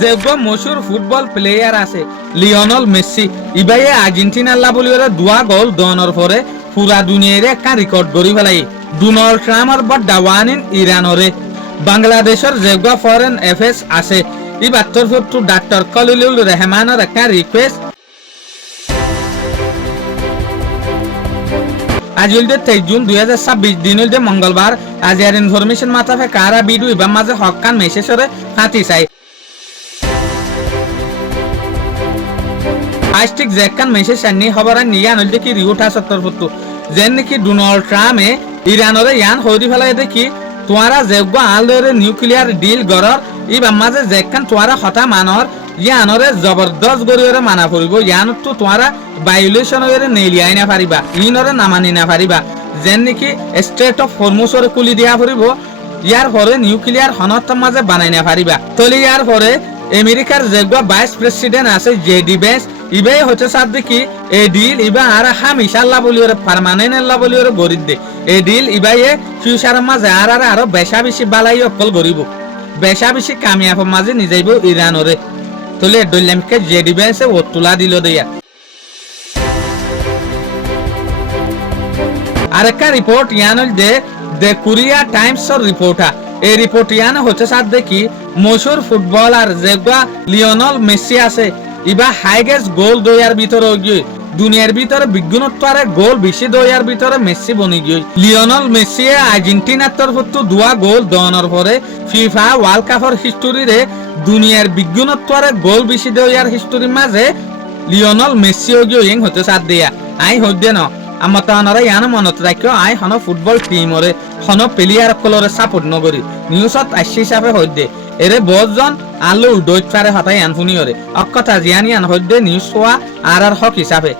যেগো মশুর football player আছে Lionel Messi ইবাই আর্জেন্টিনার লাবলিওরে 2 গোল দনের পরে পুরা দুনিয়ারে একটা রেকর্ড গড়ি ফেলাই ডোনাল্ড ট্রাম্পর বড় দাওয়ানিন ইরানরে বাংলাদেশের যেগো ফরেন অ্যাফেয়ার্স আছে ইবার তরফ ডাক্তার খলিলুর রহমানের একটা রিকোয়েস্ট আজ 23 জুন 2026 দিন মঙ্গলবার আজিয়ার ইনফরমেশন মাতাফে কারা ভিডিও ইবার মাঝে হকান মেসেজরে হাতি চাই আজটিক জেকান মেসেজ সানি খবরান নিয়ান হইল দেখি রিউটা সত্তর ফুটু যেন নাকি ডোনাল্ড ট্রাম্পে ইরানরে ইয়ান হইরি ফেলাই দেখি তোয়ারা যেগ আলরে নিউক্লিয়ার ডিল গরর ইবার মাঝে জেকান তোয়ারা হতা মানর ইয়ানরে জবরদস্ত গরিয়রে মানা পড়িব ইয়ান তো তোয়ারা ভায়োলেশন হয়ে নেলিয়াই না পারিবা ইনরে নামানি না পারিবা যেন নাকি স্টেট অফ হরমুজরে কুলি দিয়া পড়িব ইয়ার পরে নিউক্লিয়ার হনত্তর মাঝে বানাই না পারিবা তলে ইয়ার পরে আমেরিকার যেগ ভাইস প্রেসিডেন্ট আছে জেডি বেস ইবাই হচ্ছে সাথ দেখি এই ডিল ইবা আর হামিশাল্লাহ বলিওরে পার্মানেন্ট আল্লাহ বলিওরে গরিব দে এই ডিল ইবাইয়ে ফিউচারের মাঝে আরো বেশা বেশি বালাই অকল গরিব বেশা বেশি কামিয়াব মাঝে নিজাইব ইরানরে তলে ডইলামকে জেডি বেসে ও তুলা দিল দেয়া আরেকটা রিপোর্ট ইয়ান দে দ্য কোরিয়া টাইমসর রিপোর্টা এই রিপোর্ট ইয়ান হচ্ছে সাথ দেখি মশুর ফুটবলার যেগা লিওনেল মেসি আছে ইবা হাইগেস্ট গোল দয়ার ভিতরে গিয়ে দুনিয়ার ভিতরে বিজ্ঞানত্বরে গোল বেশি দয়ার ভিতরে মেসি বনি গিয়ে লিওনেল মেসি আর্জেন্টিনার তরফত 2 গোল দনের পরে ফিফা ওয়ার্ল্ড কাপের হিস্টোরিরে দুনিয়ার বিজ্ঞানত্বরে গোল বেশি দয়ার হিস্টোরির মাঝে লিওনেল মেসি গিয়ে ইং হতে সাথ দিয়া আই হইদে ন আমার তাহারা ইয়ান মনত রাখিও আই হন ফুটবল টিমরে হন প্লেয়ার কলরে সাপোর্ট নগরি নিউজত আসি হিসাবে হইদে এরে বজন আলু দৈত পারে হতাই আনফুনিয়রে অকথা জিয়ানিয়ান হইদে নিউজ হওয়া আর হক হিসাবে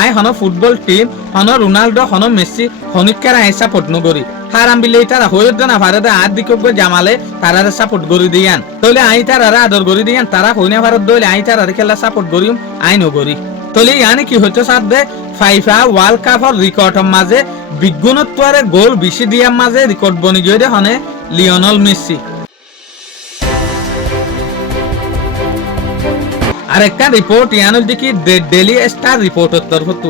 আই হন ফুটবল টিম হন রোনাল্ডো হন মেসি হনিকার আই সাপোর্ট নগরি হারাম বিলে তারা হইদ না ভারতে আর দিকবে জামালে তারারে সাপোর্ট গরি দিয়ান তলে আই তারারে আদর গরি দিয়ান তারা হইনা ভারত দইলে আই তারারে খেলা সাপোর্ট গরিম আই নগরি তলে ইয়ানি কি হচ্ছে সাথ দে ফাইফা ওয়ার্ল্ড কাপর রেকর্ডর মাঝে বিজ্ঞানত্বরে গোল বেশি দিয়ার মাঝে রেকর্ড বনি গিয়ে হনে লিওনেল মেসি আরেকটা রিপোর্ট ইয়ান দেখি ডেইলি স্টার রিপোর্টের তরফত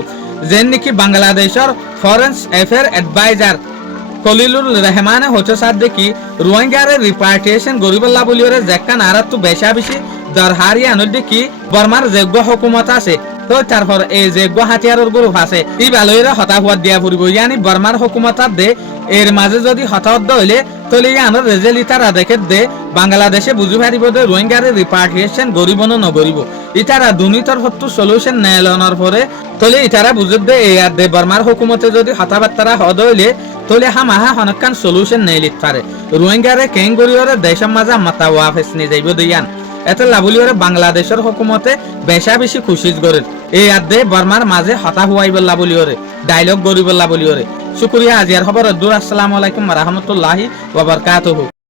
যেন নাকি বাংলাদেশের ফরেন অ্যাফেয়ার অ্যাডভাইজার খলিলুর রহমানে হচ্ছে সাথ দেখি রোহিঙ্গারে রিপার্টিশন গরিবল্লা বলিওরে যেকান আর তো বেশা বেশি দরহারি আনল দেখি বর্মার যোগ্য হুকুমত আছে তো তারপর এই যোগ্য হাতিয়ারের গ্রুপ আছে ই ভালোইরে হতাহত দিয়া ফুরিব ইয়ানি বর্মার হুকুমত দে এর মাঝে যদি হতাহত হইলে তলে ইয়ানোর রেজাল্ট ইতারা দেখে দে বাংলাদেশে বুঝি পারিব যে রোহিঙ্গারে রিপার্টিশন গরিব ন নগরিব ইতারা দুর্নীতির হত্তু সলিউশন নেলনের পরে তলে ইতারা বুঝে দে এই আর দে বর্মার হুকুমতে যদি হতাবার্তারা হদ হইলে তলে হামাহা হনকান সলিউশন নেলিত পারে রোহিঙ্গারে কেং গরিয়রে দেশের মাঝে মাতা ওয়াফেস নিয়ে যাইব দিয়ান এতে লাবলিওরে বাংলাদেশের হুকুমতে বেশা বেশি খুশি করে এই আদে বর্মার মাঝে হতা হুয়াইব লাবলিওরে ডায়লগ গরিব লাবলিওরে শুক্রিয়া আজিয়ার খবর দূর আসসালামু আলাইকুম ওয়া রাহমাতুল্লাহি ওয়া বারাকাতুহু।